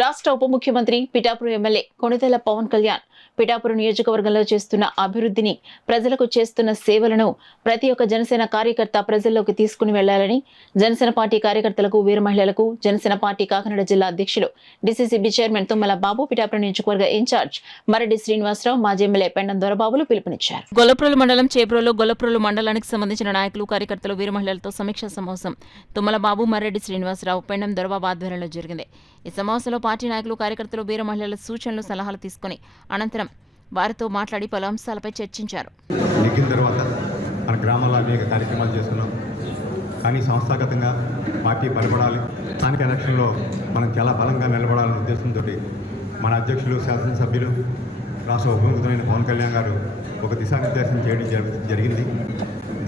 రాష్ట్ర ఉప ముఖ్యమంత్రి పిఠాపురం ఎమ్మెల్యే కొణిదెల పవన్ కళ్యాణ్ పిఠాపురం నియోజకవర్గంలో చేస్తున్న అభివృద్ధిని, ప్రజలకు చేస్తున్న సేవలను ప్రతి ఒక్క జనసేన కార్యకర్త ప్రజల్లోకి తీసుకుని వెళ్లాలని జనసేన పార్టీ కార్యకర్తలకు, వీర మహిళలకు జనసేన పార్టీ కాకినాడ జిల్లా అధ్యక్షులు డిసిసిబి చైర్మన్ తుమ్మల బాబు, పిఠాపురం నియోజకవర్గ ఇన్ఛార్జ్ మరెడ్డి శ్రీనివాసరావు, మాజీ ఎమ్మెల్యే పెండం దొరబాబులు పిలుపునిచ్చారు. గొల్లప్రోలు మండలం చేబ్రోలు గొల్లప్రోలు మండలానికి సంబంధించిన నాయకులు, కార్యకర్తలు, వీర మహిళలతో సమీక్షా సమావేశం తుమ్మల బాబు, మరెడ్డి శ్రీనివాసరావు, పెండం దొరబాబు ఆధ్వర్యంలో జరిగింది. ఈ సమావేశంలో పార్టీ నాయకులు, కార్యకర్తలు, వీర మహిళల సూచనలు, సలహాలు తీసుకుని అనంతరం వారితో మాట్లాడి పలు అంశాలపై చర్చించారు. నెగ్గిన తర్వాత మన గ్రామాల్లో అనేక కార్యక్రమాలు చేస్తున్నాం. కానీ సంస్థాగతంగా పార్టీ బలపడాలి, స్థానిక ఎలక్షన్లో మనం చాలా బలంగా నిలబడాలనే ఉద్దేశంతో మన అధ్యక్షులు, శాసనసభ్యులు, రాష్ట్ర ఉప ముఖ్యమంత్రి పవన్ కళ్యాణ్ గారు ఒక దిశానిర్దేశం చేయడం జరిగింది.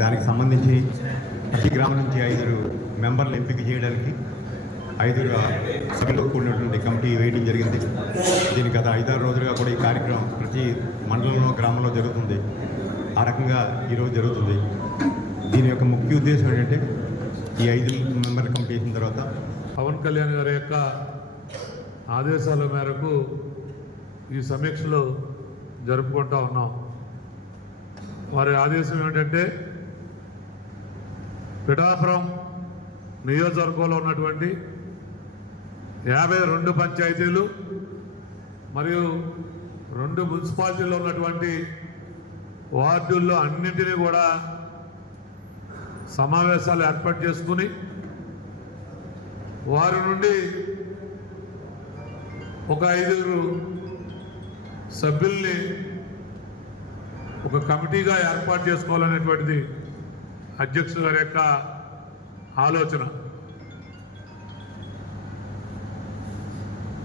దానికి సంబంధించి ప్రతి గ్రామం నుంచి 5 మెంబర్లు ఎంపిక చేయడానికి 5 సభ్యులు కూడినటువంటి కమిటీ వేయడం జరిగింది. దీని గత 5-6 రోజులుగా కూడా ఈ కార్యక్రమం ప్రతి మండలంలో, గ్రామంలో జరుగుతుంది. ఆ రకంగా ఈరోజు జరుగుతుంది. దీని యొక్క ముఖ్య ఉద్దేశం ఏంటంటే ఈ 5 మెంబర్ల కమిటీ వేసిన తర్వాత పవన్ కళ్యాణ్ గారి యొక్క ఆదేశాల మేరకు ఈ సమీక్షలు జరుపుకుంటూ ఉన్నాం. వారి ఆదేశం ఏమిటంటే పిఠాపురం నియోజకవర్గంలో ఉన్నటువంటి 52 పంచాయతీలు మరియు 2 మున్సిపాలిటీల్లో ఉన్నటువంటి వార్డుల్లో అన్నింటినీ కూడా సమావేశాలు ఏర్పాటు చేసుకుని వారి నుండి ఒక 5 సభ్యుల్ని ఒక కమిటీగా ఏర్పాటు చేసుకోవాలనేటువంటిది అధ్యక్షుల గారి యొక్క ఆలోచన.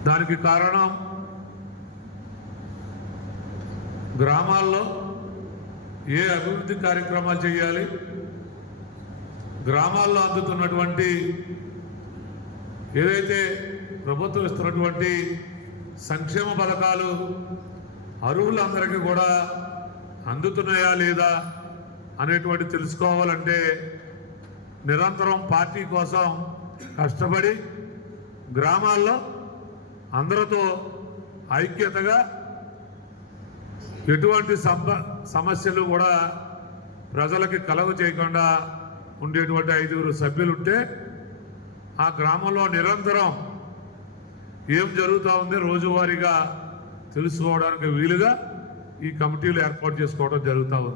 దానికి కారణం గ్రామాల్లో ఏ అభివృద్ధి కార్యక్రమాలు చేయాలి, గ్రామాల్లో అందుతున్నటువంటి ఏదైతే ప్రభుత్వం ఇస్తున్నటువంటి సంక్షేమ పథకాలు అర్హులందరికీ కూడా అందుతున్నాయా లేదా అనేటువంటి తెలుసుకోవాలంటే నిరంతరం పార్టీ కోసం కష్టపడి గ్రామాల్లో అందరితో ఐక్యతగా ఎటువంటి సమస్యలు కూడా ప్రజలకి కలగ చేయకుండా ఉండేటువంటి 5 సభ్యులు ఉంటే ఆ గ్రామంలో నిరంతరం ఏం జరుగుతూ ఉంది రోజువారీగా తెలుసుకోవడానికి వీలుగా ఈ కమిటీలు ఏర్పాటు చేసుకోవడం జరుగుతూ ఉంది.